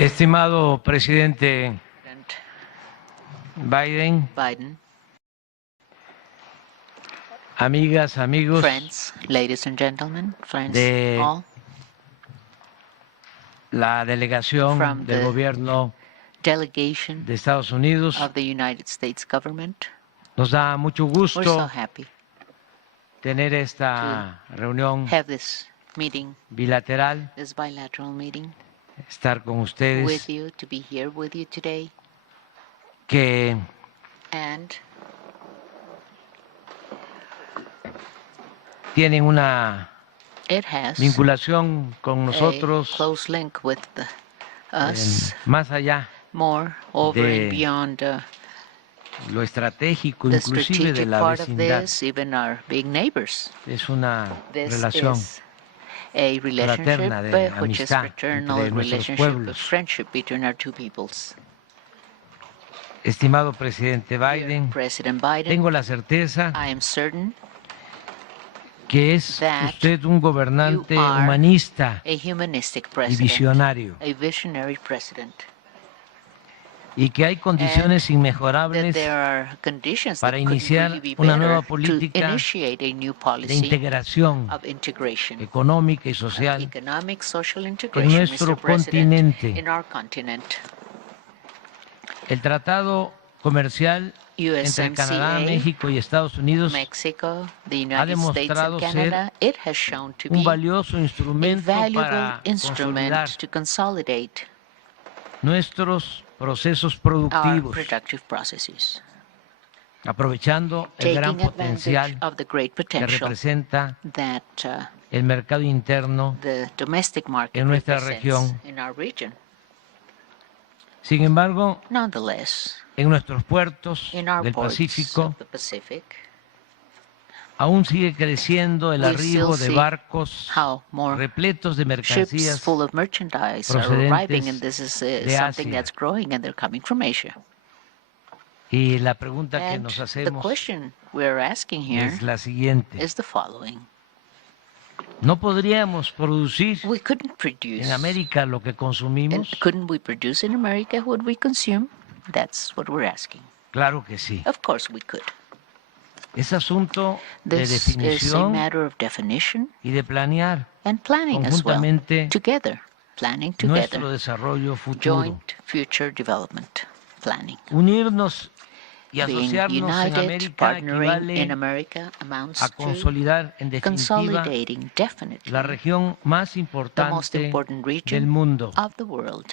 Estimado presidente Biden, amigas, amigos friends, ladies and gentlemen, friends de all, la delegación from del the gobierno delegation de Estados Unidos, of the United States government. nos da mucho We're so gusto happy tener esta reunión to have this meeting, bilateral, this bilateral meeting estar con with ustedes, you, to be here with you today, que and tienen una it has vinculación con a nosotros close link with us, más allá more over de and beyond lo estratégico, the inclusive de strategic la part of vecindad. this, even our big neighbors. Es una This relación is a relationship fraterna de which is amistad fraternal entre nuestros relationship of pueblos. friendship between our two peoples. Estimado presidente Dear Biden, President Biden, tengo la certeza I am certain que es that usted un gobernante you are humanista a humanistic y president, visionario, a visionary president, y que hay condiciones that inmejorables there are conditions para that couldn't iniciar really be una nueva better to política initiate a new de policy integración of integration, económica y of social economic, social en integration, nuestro Mr. President, continente. in our continent. El tratado comercial entre Canadá, USMCA, México y Estados Unidos Mexico, the ha United States and demostrado Canada, it has shown to un be valioso a instrumento valuable para instrument consolidar to consolidate nuestros procesos our productivos, productive processes, aprovechando el gran taking advantage potencial of the great que potential representa that el mercado interno the domestic market en nuestra represents región. in our region. Sin embargo, Nonetheless, en nuestros puertos in our del ports Pacífico of the Pacific, aún sigue creciendo el we arribo still de see barcos how more repletos de ships mercancías full of merchandise are arriving, and procedentes this is de something Asia. that's growing, and they're coming from Asia. Y la pregunta que And nos the hacemos question we're asking here es la siguiente. is the following. ¿No podríamos producir We couldn't produce, en América lo que and consumimos? couldn't we produce in America what we consume? That's what we're asking. Claro que sí. Of course we could. Es asunto de This is a definición matter of definition y de planear and planning as well. conjuntamente Together, planning nuestro together, desarrollo futuro. joint future development planning. Unirnos y Being asociarnos en united, América partnering in equivale America amounts a to consolidar en definitiva consolidating definitely la región más the most importante important del region mundo. of the world.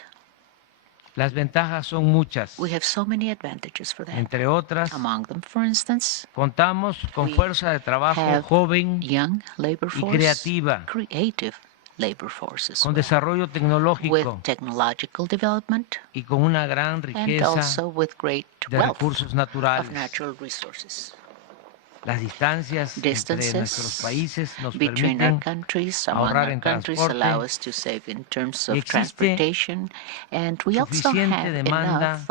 Las ventajas son muchas. We have so many advantages for that. Entre otras, Among them, for instance, contamos con we fuerza de trabajo have joven young labor y force, creativa, creative labor force as con well, desarrollo with tecnológico technological development y con una gran and riqueza also with great de wealth recursos of naturales. natural resources. Las distancias entre nuestros Distances países nos between our permiten countries, among ahorrar our en countries, transporte. allow us to save in terms of Existe transportation, and we also suficiente have demanda enough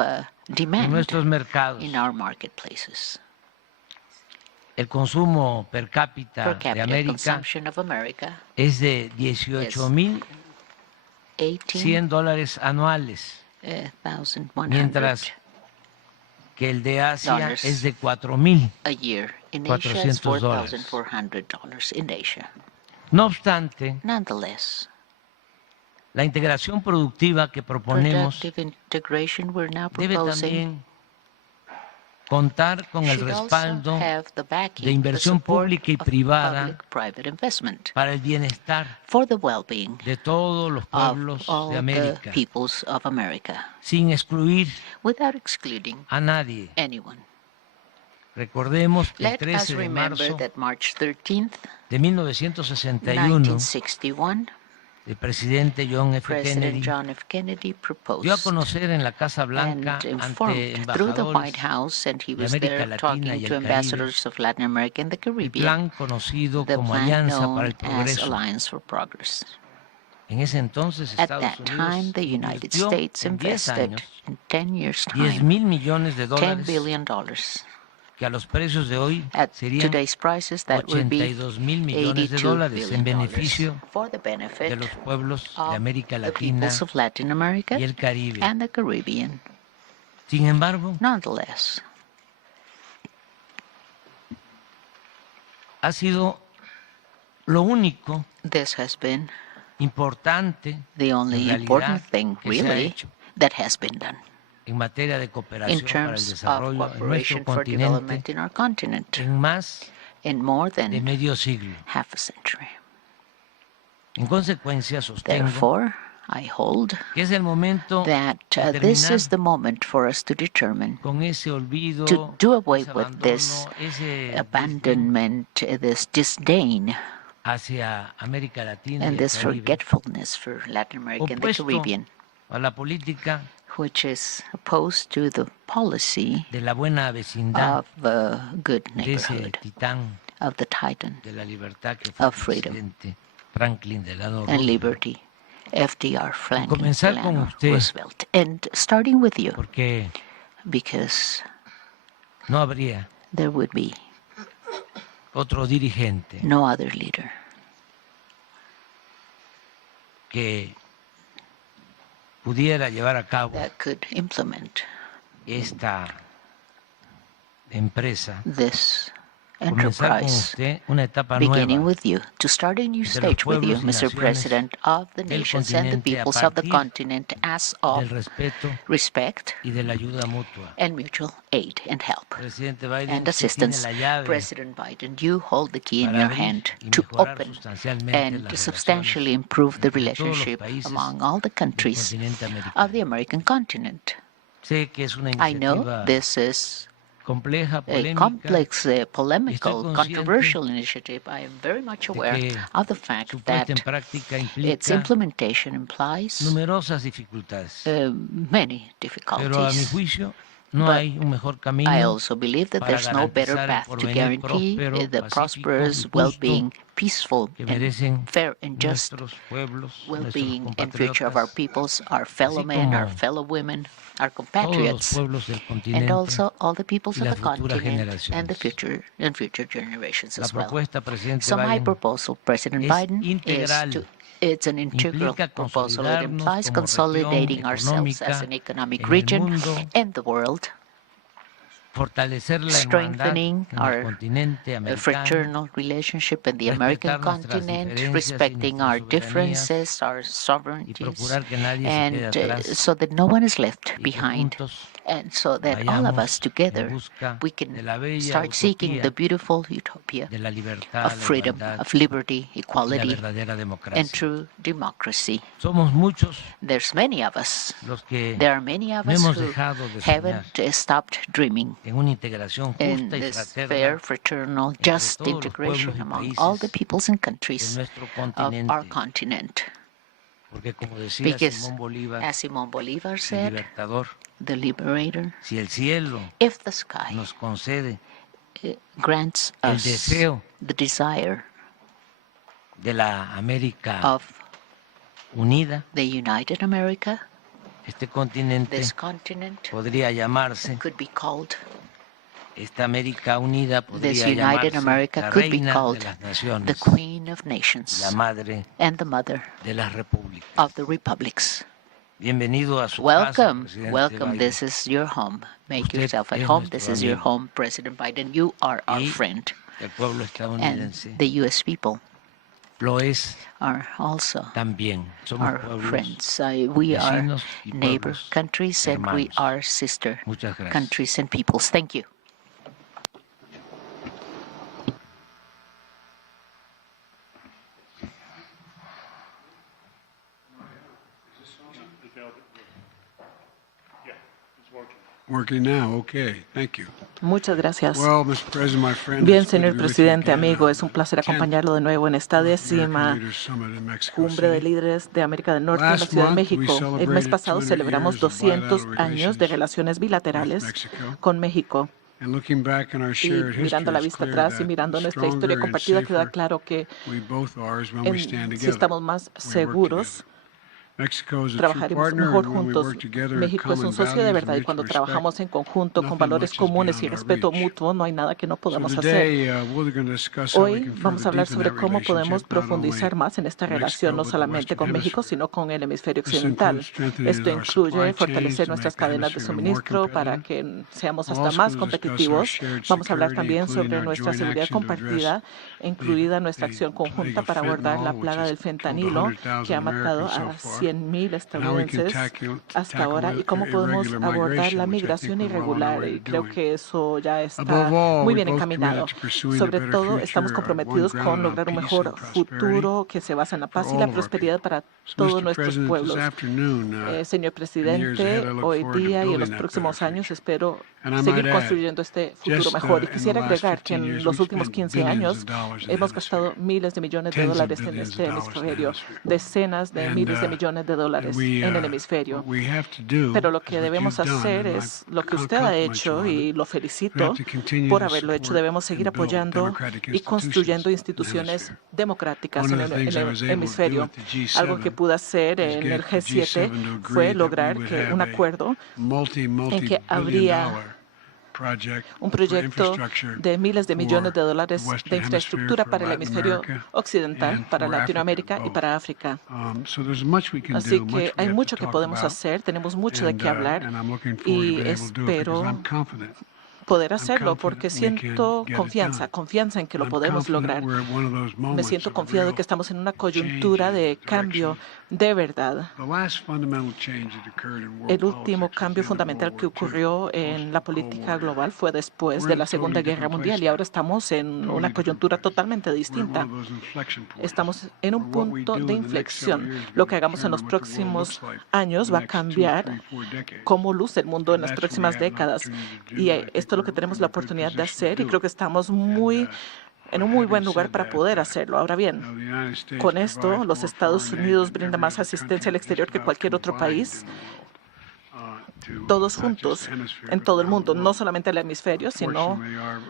en demand nuestros mercados. in our marketplaces. El consumo per Per cápita de capita América consumption of America es de is $18,100 anuales, mientras que el de Asia es de $4,000. a year. In Asia, it's $400. $4,400 in Asia. No obstante, Nonetheless, la integración productiva que proponemos productive integration we're now debe proposing también contar con el should also respaldo have the backing, de inversión the support pública y of privada public-private investment para el bienestar for the well-being de todos los of pueblos all de the América, peoples of America, sin excluir without excluding a nadie. anyone. Recordemos que el Let us 13 de remember marzo that March 13th, de 1961, 1961, el presidente John F. President Kennedy John F. Kennedy dio a proposed conocer en la Casa Blanca and ante informed through the White embajadores House, and he de was América there Latina talking y to el Caribe ambassadors of Latin America and the el Caribbean, plan conocido the como plan Alianza para known el as Progreso. Alliance for Progress. En ese entonces At Estados that time, Unidos the United invirtió States en 10 invested años in 10 years' $10,000 time millones de $10 dólares billion que a los precios de hoy At serían today's prices, that would be 82,000 millones de $82 dólares en billion beneficio for the de benefit los pueblos de of América the Latina peoples of Latin America y el Caribe. and the Caribbean. Sin embargo, Nonetheless, ha sido lo único this has been importante the only en important realidad thing, que se ha really, hecho that has been done en materia de in cooperación para el terms of desarrollo en nuestro cooperation for continente development in our continent en más in more de than medio siglo. half a century. En consecuencia, sostengo Therefore, I hold que es el momento that de this terminar is the moment for us to determine, con ese olvido, to do away ese with this abandono, ese desdén abandonment, this disdain, hacia América Latina y and el this Caribe, forgetfulness for Latin America and the opuesto Caribbean, a la política which is opposed to the policy de la buena vecindad of good de ese neighborhood, titán of the titan de la libertad que fue of freedom presidente Franklin Delano and Roosevelt. liberty, FDR Franklin comenzar con Delano usted, Roosevelt. And starting with you, porque because no habría there would be otro dirigente no other leader que pudiera llevar a cabo that could implement esta empresa, this comenzar con enterprise, usted una etapa beginning nueva with you, to start a new de los stage with you, pueblos y Mr. naciones President, of the del nations and the continente a peoples of the partir continent as del of respeto respect y de la ayuda mutua. and mutual aid and help Presidente Biden, and usted tiene assistance. la llave President Biden, you hold the key in para your abrir hand y to mejorar open sustancialmente and las to relaciones substantially improve the entre todos los relationship países among all the del countries continente of the americano. American continent. Sé que es una I know iniciativa this is compleja, a polémica, complex, polemical, consciente controversial initiative. I am very much de aware que of the fact su puesta en that práctica its implica implementation implies numerosas dificultades, many pero a mi difficulties. juicio no But hay un mejor I camino also believe that para there's no better garantizar el path to porvenir guarantee próspero, the pacífico prosperous, y justo well-being, peaceful, que and merecen fair and just nuestros pueblos, nuestros well-being and future of our compatriotas, peoples, our fellow así men, our como fellow women, our todos los compatriots, pueblos del and continente also all the peoples y of las the futuras continent and the generaciones. future generations La as well. propuesta, presidente So my Biden, proposal, President es Biden, is integral. it's an integral Implica proposal. It consolidarnos implies como región consolidating ourselves as económica an economic en el region mundo, in the world, fortalecer la hermandad strengthening en el our continente americano, fraternal relationship in the American respetar nuestras continent, diferencias y respecting nuestras our soberanías differences, our y sovereignties, procurar que nadie se and quede atrás so that no one is left y que behind, juntos and so that all of us vayamos en together busca we de can la bella start seeking the utopía beautiful utopia de la libertad, of la freedom, igualdad of liberty, y la equality, verdadera and democracia. true democracy. Somos muchos There's many of us. los que There are many of no us hemos who dejado de soñar haven't stopped dreaming en una integración in justa y this fraterna fair, fraternal, entre just todos los integration pueblos y among all the países peoples and de countries nuestro of our continente, continent. porque como decía Because, Simón Bolívar, as Simón Bolívar el said, libertador, the liberator, si el cielo if the sky nos concede grants el us deseo the desire de la América of unida, the United America, este continente this continent podría llamarse, could be called, esta América unida this podría United llamarse America la could be reina called de las the naciones, Queen of la Nations madre and the Mother de las repúblicas. of the republics. Bienvenido a su casa, Welcome, presidente welcome. Biden. This is your home. Make Usted yourself at es home. nuestro This is your amigo. home, President Biden. You are our Y friend. el pueblo And estadounidense the U.S. people lo es are also también. Somos our pueblos friends. We are vecinos y neighbor pueblos countries and we hermanos. are sister Muchas gracias. countries and peoples. Thank you. Working now, okay, thank you. Muchas gracias. Well, Mr. President, my friend, Bien, it's good to señor be with you presidente, again. amigo, es un placer 10th acompañarlo de nuevo en esta North décima American Leaders Summit in Mexico cumbre de City. líderes de América del Norte en la Last Ciudad de month, we México. El mes celebrated pasado 200 celebramos years of 200 bilateral años de relations relaciones with bilaterales Mexico. con México. And looking back on our Y shared mirando history, la it's vista clear atrás y that mirando the nuestra historia stronger and compartida, queda safer claro que we both are is when we stand si together. estamos más we work seguros, together. trabajaremos mejor juntos. México es un socio de verdad y cuando trabajamos en conjunto con valores comunes y respeto mutuo, no hay nada que no podamos hacer. Hoy vamos a hablar sobre cómo podemos profundizar más en esta relación, no solamente con México, sino con el hemisferio occidental. Esto incluye fortalecer nuestras cadenas de suministro para que seamos hasta más competitivos. Vamos a hablar también sobre nuestra seguridad compartida, incluida nuestra acción conjunta para abordar la plaga del fentanilo, que ha matado a 100,000 estadounidenses hasta ahora, y cómo podemos abordar la migración irregular. Y creo que eso ya está muy bien encaminado. Sobre todo, estamos comprometidos con lograr un mejor futuro que se basa en la paz y la prosperidad para todos nuestros pueblos. Señor presidente, hoy día y en los próximos años espero seguir construyendo este futuro mejor. Y quisiera agregar que en los últimos 15 años hemos gastado miles de millones de dólares en este hemisferio, decenas de miles de millones de dólares en el hemisferio. Pero lo que debemos hacer es lo que usted ha hecho, y lo felicito por haberlo hecho. Debemos seguir apoyando y construyendo instituciones democráticas en el hemisferio. Algo que pude hacer en el G7 fue lograr que un acuerdo en que habría un proyecto de miles de millones de dólares de infraestructura para el hemisferio occidental, para Latinoamérica y para África. Así que hay mucho que podemos hacer, tenemos mucho de qué hablar y espero poder hacerlo porque siento confianza en que lo podemos lograr. Me siento confiado de que estamos en una coyuntura de cambio de verdad. El último cambio fundamental que ocurrió en la política global fue después de la Segunda Guerra Mundial y ahora estamos en una coyuntura totalmente distinta. Estamos en un punto de inflexión. Lo que hagamos en los próximos años va a cambiar cómo luce el mundo en las próximas décadas. Y esto es lo que tenemos la oportunidad de hacer y creo que estamos en un muy buen lugar para poder hacerlo. Ahora bien, con esto, los Estados Unidos brindan más asistencia al exterior que cualquier otro país, todos juntos, en todo el mundo, no solamente al hemisferio, sino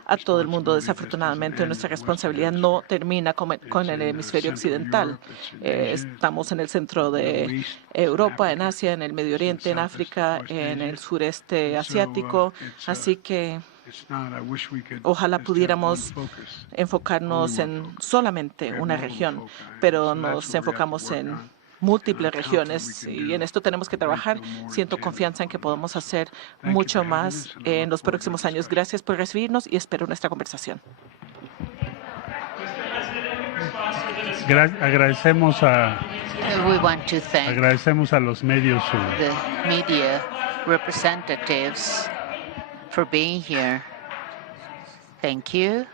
a todo el mundo. Desafortunadamente, nuestra responsabilidad no termina con el hemisferio occidental. Estamos en el centro de Europa, en Asia, en el Medio Oriente, en África, en el sureste asiático, así que ojalá pudiéramos enfocarnos en solamente una región, pero nos enfocamos en múltiples regiones y en esto tenemos que trabajar. Siento confianza en que podemos hacer mucho más en los próximos años. Gracias por recibirnos y espero nuestra conversación. Agradecemos a los medios the media representatives for being here. Thank you.